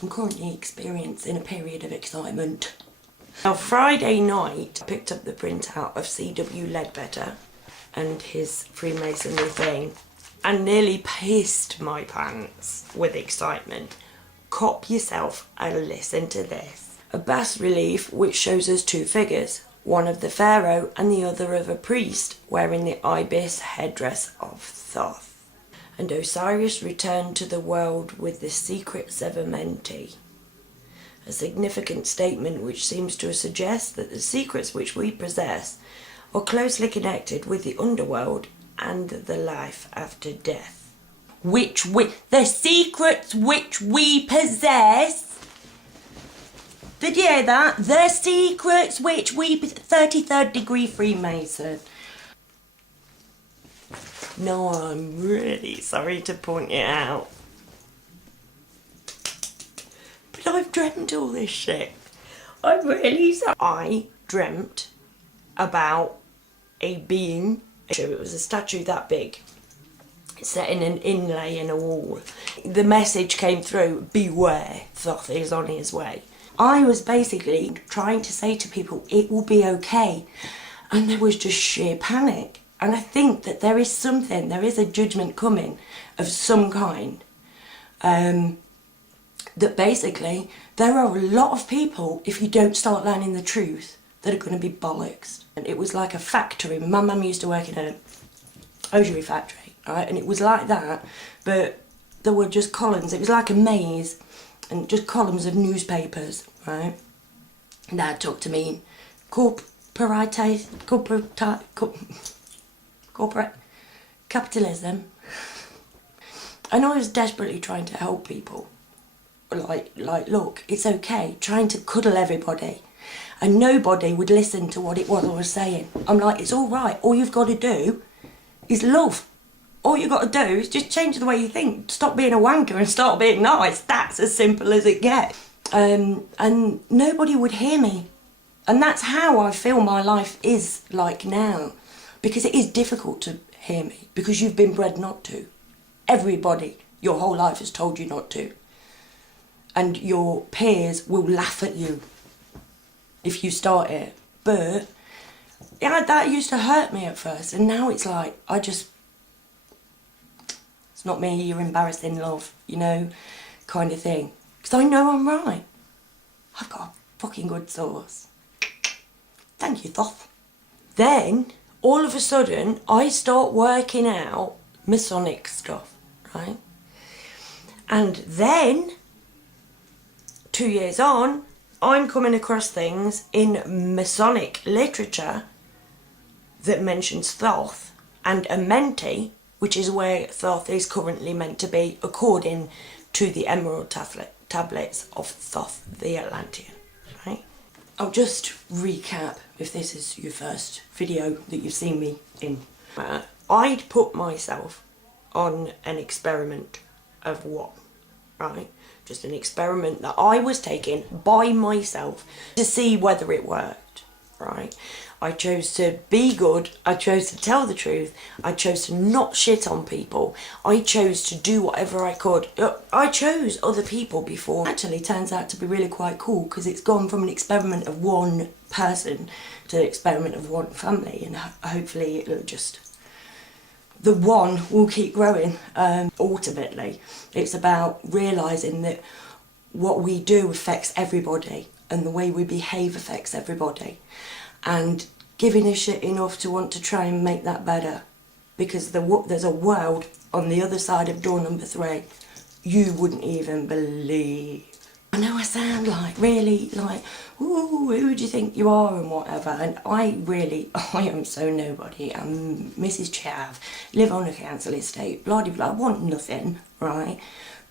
I'm currently experiencing a period of excitement. Now, Friday night, I picked up the printout of C.W. Ledbetter and his Freemasonry thing and nearly pissed my pants with excitement. Cop yourself and listen to this. A bas relief which shows us two figures, one of the pharaoh and the other of a priest wearing the ibis headdress of Thoth. And Osiris returned to the world with the secrets of Amenti. A significant statement which seems to suggest that the secrets which we possess are closely connected with the underworld and the life after death. The secrets which we possess. Did you hear that? The secrets which we 33rd degree Freemason. No, I'm really sorry to point it out, but I've dreamt all this shit. I'm really sorry. I dreamt about a being. It was a statue that big, set in an inlay in a wall. The message came through, beware, Thoth is on his way. I was basically trying to say to people, it will be okay. And there was just sheer panic. And I think that there is a judgment coming of some kind. That basically, there are a lot of people, if you don't start learning the truth, that are going to be bollocks. And it was like a factory. My mum used to work in a hosiery factory, right? And it was like that, but there were just columns. It was like a maze, and just columns of newspapers, right? And Dad talked to me, corporate capitalism. And I was desperately trying to help people. Like, look, it's okay, trying to cuddle everybody. And nobody would listen to what it was I was saying. I'm like, it's all right, all you've got to do is love. All you've got to do is just change the way you think. Stop being a wanker and start being nice. That's as simple as it gets. And nobody would hear me. And that's how I feel my life is like now. Because it is difficult to hear me. Because you've been bred not to. Everybody, your whole life has told you not to. And your peers will laugh at you if you start it. But yeah, that used to hurt me at first. And now it's like, it's not me, you're embarrassing, love, you know, kind of thing. Because I know I'm right. I've got a fucking good source. Thank you, Thoth. Then, all of a sudden, I start working out Masonic stuff, right? And then, 2 years on, I'm coming across things in Masonic literature that mentions Thoth and Amenti, which is where Thoth is currently meant to be, according to the emerald tablets of Thoth the Atlantean, right? I'll just recap if this is your first video that you've seen me in. I'd put myself on an experiment of what, right? Just an experiment that I was taking by myself to see whether it worked, right? I chose to be good, I chose to tell the truth, I chose to not shit on people, I chose to do whatever I could. I chose other people before. Actually turns out to be really quite cool because it's gone from an experiment of one person to an experiment of one family, and hopefully it'll just, the one will keep growing. Ultimately, it's about realising that what we do affects everybody and the way we behave affects everybody. And giving a shit enough to want to try and make that better. Because there's a world on the other side of door number 3 you wouldn't even believe. I know I sound like, really like, ooh, who do you think you are and whatever. And I am so nobody. I'm Mrs. Chav, live on a council estate, blah blah blah, I want nothing, right?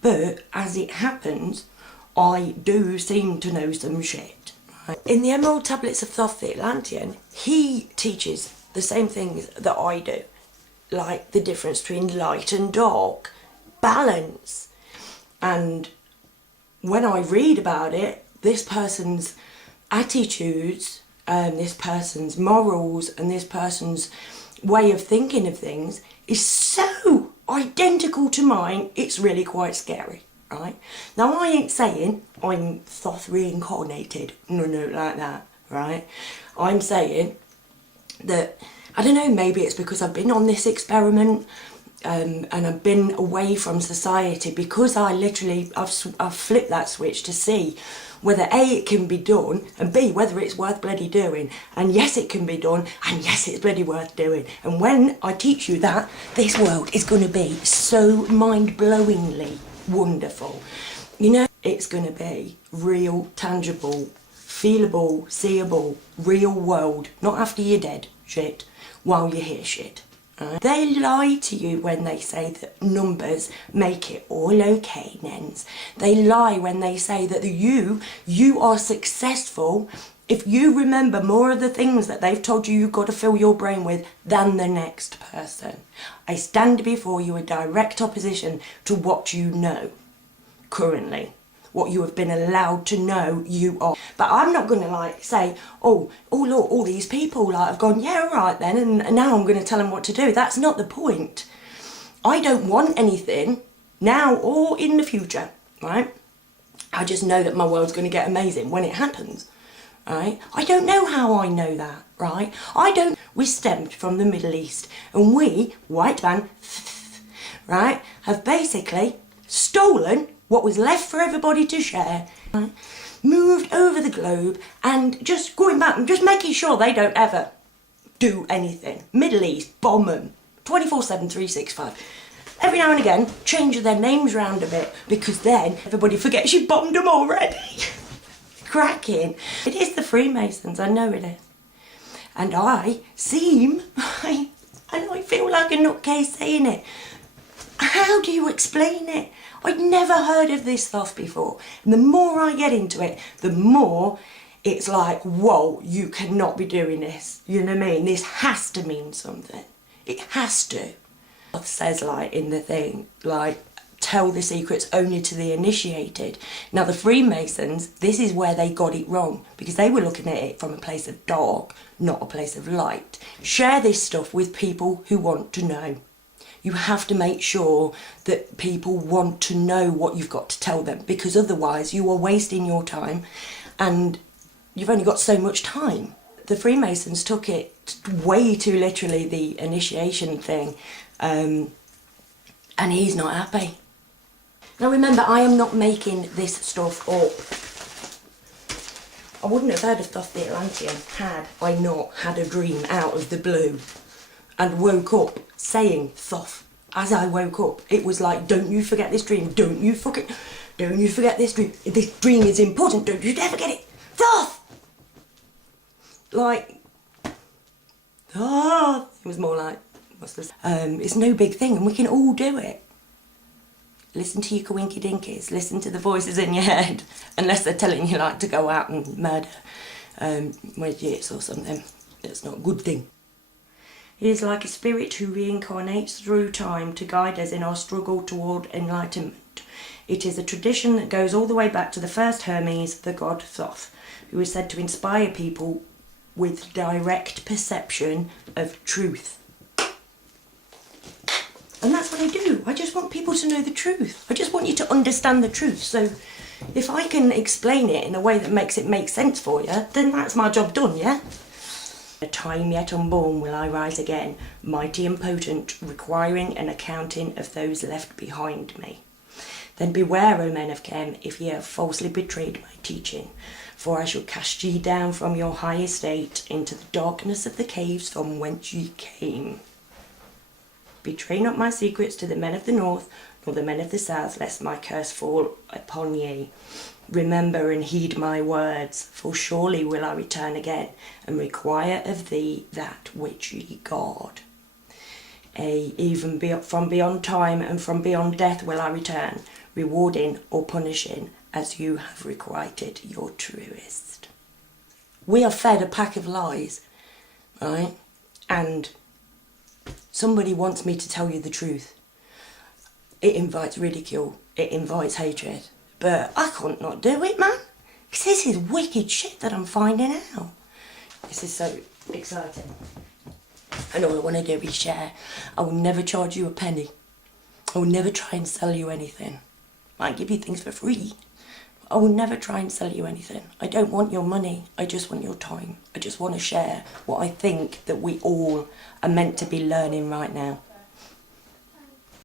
But as it happens, I do seem to know some shit. In the Emerald Tablets of Thoth the Atlantean, he teaches the same things that I do, like the difference between light and dark, balance. And when I read about it, this person's attitudes, this person's morals, and this person's way of thinking of things is so identical to mine, it's really quite scary. right? Now I ain't saying I'm Thoth reincarnated, no like that, right? I'm saying that, I don't know, maybe it's because I've been on this experiment and I've been away from society, because I've flipped that switch to see whether A, it can be done, and B, whether it's worth bloody doing. And yes, it can be done, and yes, it's bloody worth doing. And when I teach you that, this world is going to be so mind-blowingly wonderful. You know, it's going to be real, tangible, feelable, seeable, real world, not after you're dead shit, while you're here shit. Right? They lie to you when they say that numbers make it all okay, Nens. They lie when they say that you are successful if you remember more of the things that they've told you you've got to fill your brain with than the next person. I stand before you in direct opposition to what you know currently, what you have been allowed to know you are. But I'm not going to like say, oh look, all these people like have gone, yeah, all right then, and now I'm going to tell them what to do. That's not the point. I don't want anything now or in the future, right? I just know that my world's going to get amazing when it happens, right? I don't know how I know that, right? We stemmed from the Middle East, and we, white man, right, have basically stolen what was left for everybody to share, right? Moved over the globe and just going back and just making sure they don't ever do anything. Middle East, bomb them, 24/7, 365. Every now and again, change their names round a bit, because then everybody forgets you bombed them already. Cracking. It is the Freemasons, I know it is. And I feel like a nutcase saying it. How do you explain it? I'd never heard of this stuff before. And the more I get into it, the more it's like, whoa, you cannot be doing this. You know what I mean? This has to mean something. It has to. It says, like, in the thing, like, tell the secrets only to the initiated. Now, the Freemasons, this is where they got it wrong, because they were looking at it from a place of dark, not a place of light. Share this stuff with people who want to know. You have to make sure that people want to know what you've got to tell them, because otherwise you are wasting your time and you've only got so much time. The Freemasons took it way too literally, the initiation thing, and he's not happy. Now remember, I am not making this stuff up. I wouldn't have heard of Thoth the Atlantean had I not had a dream out of the blue and woke up saying Thoth. As I woke up, it was like, don't you forget this dream, don't you forget this dream. This dream is important, don't you ever get it. Thoth! Like, Thoth! It was more like, it's no big thing and we can all do it. Listen to your coinky dinkies, listen to the voices in your head, unless they're telling you like to go out and murder midgets or something. That's not a good thing. He is like a spirit who reincarnates through time to guide us in our struggle toward enlightenment. It is a tradition that goes all the way back to the first Hermes, the god Thoth, who is said to inspire people with direct perception of truth. And that's what I do. I just want people to know the truth. I just want you to understand the truth. So if I can explain it in a way that makes it make sense for you, then that's my job done, yeah? A time yet unborn will I rise again, mighty and potent, requiring an accounting of those left behind me. Then beware, O men of Kem, if ye have falsely betrayed my teaching, for I shall cast ye down from your high estate into the darkness of the caves from whence ye came. Betray not my secrets to the men of the north, nor the men of the south, lest my curse fall upon ye. Remember and heed my words, for surely will I return again, and require of thee that which ye guard. Even from beyond time and from beyond death will I return, rewarding or punishing as you have requited your truest. We are fed a pack of lies, right? And somebody wants me to tell you the truth. It invites ridicule, it invites hatred. But I can't not do it, man. Because this is wicked shit that I'm finding out. This is so exciting. And all I want to do is share. I will never charge you a penny. I will never try and sell you anything. Might give you things for free. I will never try and sell you anything. I don't want your money. I just want your time. I just want to share what I think that we all are meant to be learning right now.